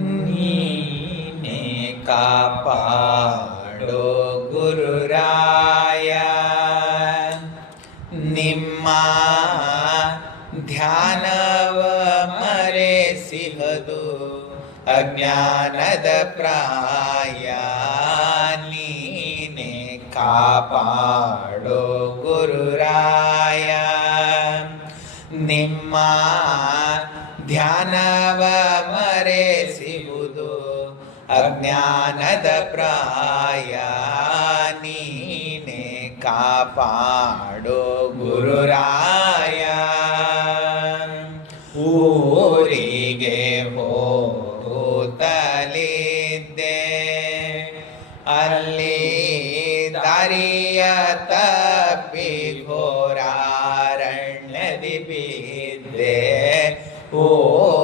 ನೀನೆ ಕಾಪಾಡೋ ಗುರುರಾಯ. ನಿಮ್ಮ ಧ್ಯಾನವ ಮರೆಸಿಹದು ಅಜ್ಞಾನದ ಪ್ರಾಯ. ನೀನೆ ಕಾಪಾಡೋ ಗುರುರಾಯ. ನಿಮ್ಮ ಧ್ಯಾನವ ಅಜ್ಞಾನದ ಪ್ರಾಯ ನೀನೆ ಕಾಪಾಡೋ ಗುರುರಾಯ. ಊರಿಗೆ ಹೋಗುತ್ತಲಿದ್ದೆ. ಅಲ್ಲಿ ದಾರಿಯ ತಪ್ಪಿ ಘೋರಾರಣ್ಯದಿ ಬಿದ್ದೆ. ಊರಿಗೆ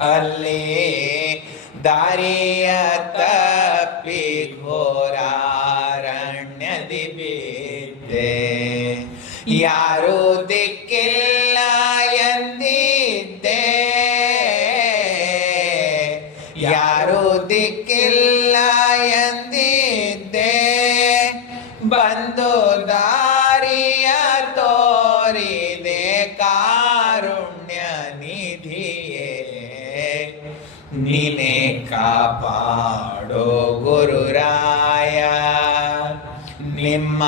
ಅಲ್ಲಿ ದಾರಿಯ ತಪ್ಪಿ ಘೋರಾರಣ್ಯದಿ ಬಿದ್ದೆ. ಯಾರು ದಿಕ್ಕಿಲ್ಲ ಎಂದಿದ್ದೆ. ಯಾರು ದಿಕ್ಕಿಲ್ಲ ಎಂದಿದ್ದೆ. ಬಂದು ದಾರಿಯ ತೋರಿದೆ ಕಾರುಣ್ಯ ನಿಧಿಯೇ ನೀನೆ ಕಾಪಾಡೋ ಗುರುರಾಯ. ನಿಮ್ಮ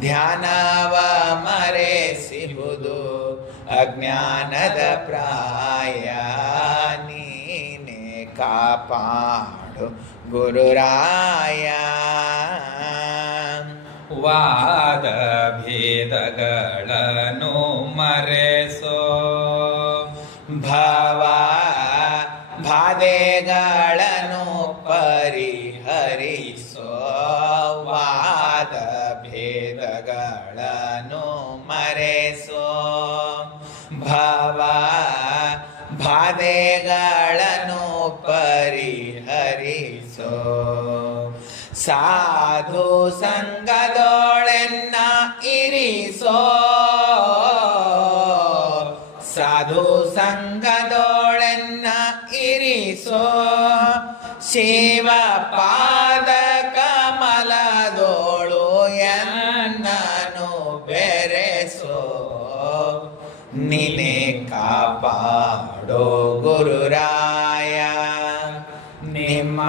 ಧ್ಯಾನವ ಮರೆಸಿಬುದು ಅಜ್ಞಾನದ ಪ್ರಾಯ. ನೀನೆ ಕಾಪಾಡು ಗುರುರಾಯ. ವಾದ ಭೇದಗಳನ್ನು ಮರೆಸೋ ಬಾಧೆಗಳನ್ನು ಪರಿಹರಿಸೋ ವಾದ ಭೇದಗಳನ್ನು ಮರೆಸೋ. ಭವ ಬಾಧೆಗಳನ್ನು ಪರಿಹರಿಸೋ ಸಾಧು ಸಂಗದೊಳೆನ್ನ ಇರಿಸೋ. ಇರಿಸೋ ಶಿವ ಪಾದ ಕಮಲದೋಳು ಎನ್ನನು ಬೆರೆಸೋ. ನಿನೆ ಕಾಪಾಡೋ ಗುರುರಾಯ. ನಿಮ್ಮ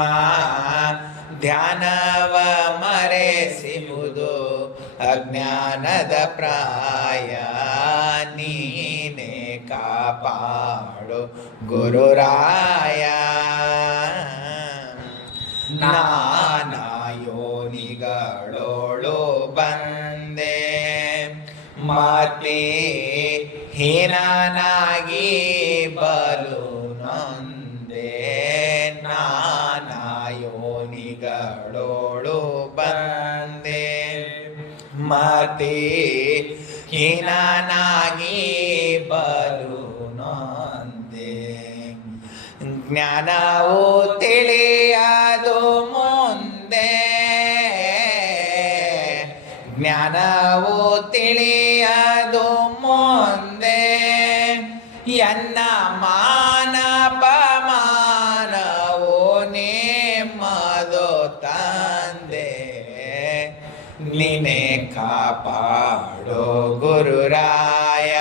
ಧ್ಯಾನವ ಮರೆಸಿಬುದು ಅಜ್ಞಾನದ ನೀನೆ ಕಾಪಾಡು ಗುರುರಾಯ. ನಾನಾಯೋನಿಗಳೋಳು ಬಂದೆ. ಮಾತೆ ಹೀನಾನಾಗಿ ಬಲು ಮಾತೆ ಹೀನಾನಾಗಿ ಬಲು ನಂದೆ. ಜ್ಞಾನವು ತಿಳಿಯದು ಮುಂದೆ. ಜ್ಞಾನವು ತಿಳಿಯದು ಮುಂದೆ. ಎನ್ನ ಮಾನಪಮಾನವು ನಿಮ್ಮದು ತಂದೆ ನಿನೆ ಕಾಪಾಡೋ ಗುರುರಾಯ.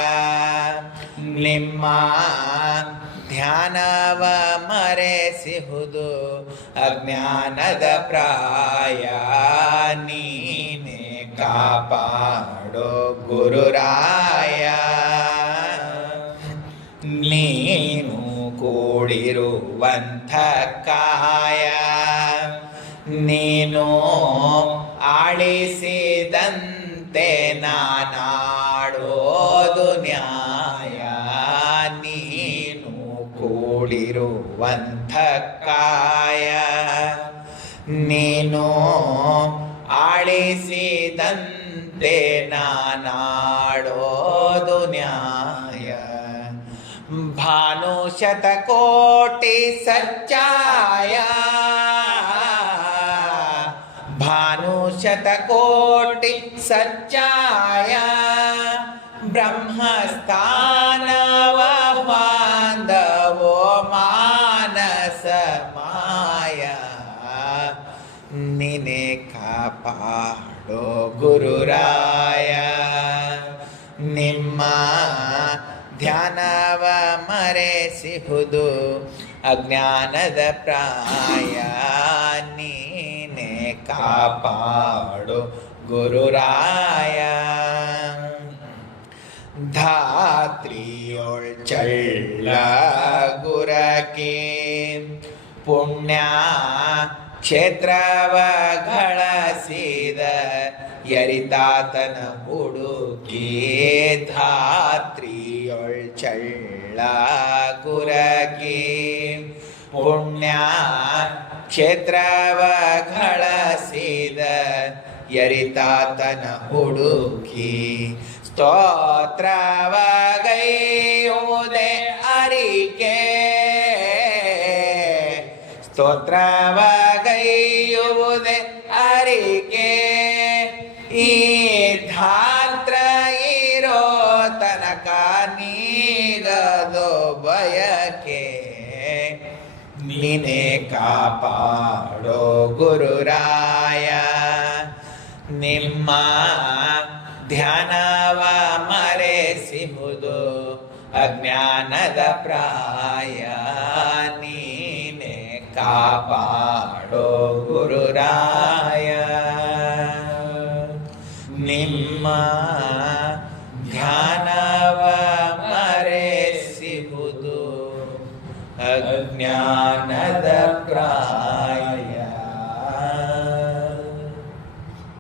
ನಿಮ್ಮ ಧ್ಯಾನವ ಮರೆಸಿಹುದು, ಅಜ್ಞಾನದ ಪ್ರಾಯ. ನೀನೆ ಕಾಪಾಡೋ ಗುರುರಾಯ. ನೀನು ಕೂಡಿರುವಂಥ ಕಾಯ. ನೀನು ಆಳಿಸಿದಂತೆ ನಾನಾಡೋದು ನ್ಯಾಯ. ನೀನು ಕೂಡಿರುವಂಥ ಕಾಯ ನೀನು ಆಳಿಸಿದಂತೆ ನಾನಾಡೋದು ನ್ಯಾಯ. ಭಾನು ಶತಕೋಟಿ ಸಚ್ಚಾಯ ಶತಕೋಟಿ ಸಚ್ಚಾಯ ಬ್ರಹ್ಮಸ್ಥಾನವ ಬಾಂಧವೋ ಮಾನಸ ಮಾಯ ನಿನೆ ಕಾಪಾಡೋ ಗುರುರಾಯ. ನಿಮ್ಮ ಧ್ಯಾನವ ಮರೆಸಿಹುದು ಅಜ್ಞಾನದ ಪ್ರಾಯ. ಕಾಪಾಡು ಗುರುರಾಯ ಧಾತ್ರಿಯೊಳ್ ಚಳ್ಳ ಗುರಕಿ ಪುಣ್ಯ ಕ್ಷೇತ್ರವ ಗಳಸಿದ ಯರಿತಾತನ ಹುಡುಕಿ ಧಾತ್ರಿಯೊಳ್ ಚಳ್ಳ ಗುರಕಿ ಪುಣ್ಯ ಕ್ಷೇತ್ರವ ಗಳಸಿದ ಯರಿತಾತನ ಹುಡುಕಿ ಸ್ತೋತ್ರವಗೈಯುವುದೇ ಅರಿಕೆ. ಸ್ತೋತ್ರವಗೈಯುವುದೇ ಅರಿಕೆ. ಈ ಧಾತ್ರ ಇರೋ ತನಕ ನೀಗದು ಬಯಕೆ. ನೀನೆ ಕಾಪಾಡೋ ಗುರುರಾಯ. ನಿಮ್ಮ ಧ್ಯಾನವ ಮರೆಸಿಹುದು ಅಜ್ಞಾನದ ಪ್ರಾಯ. ನೀನೆ ಕಾಪಾಡೋ ಗುರುರಾಯ. ನಿಮ್ಮ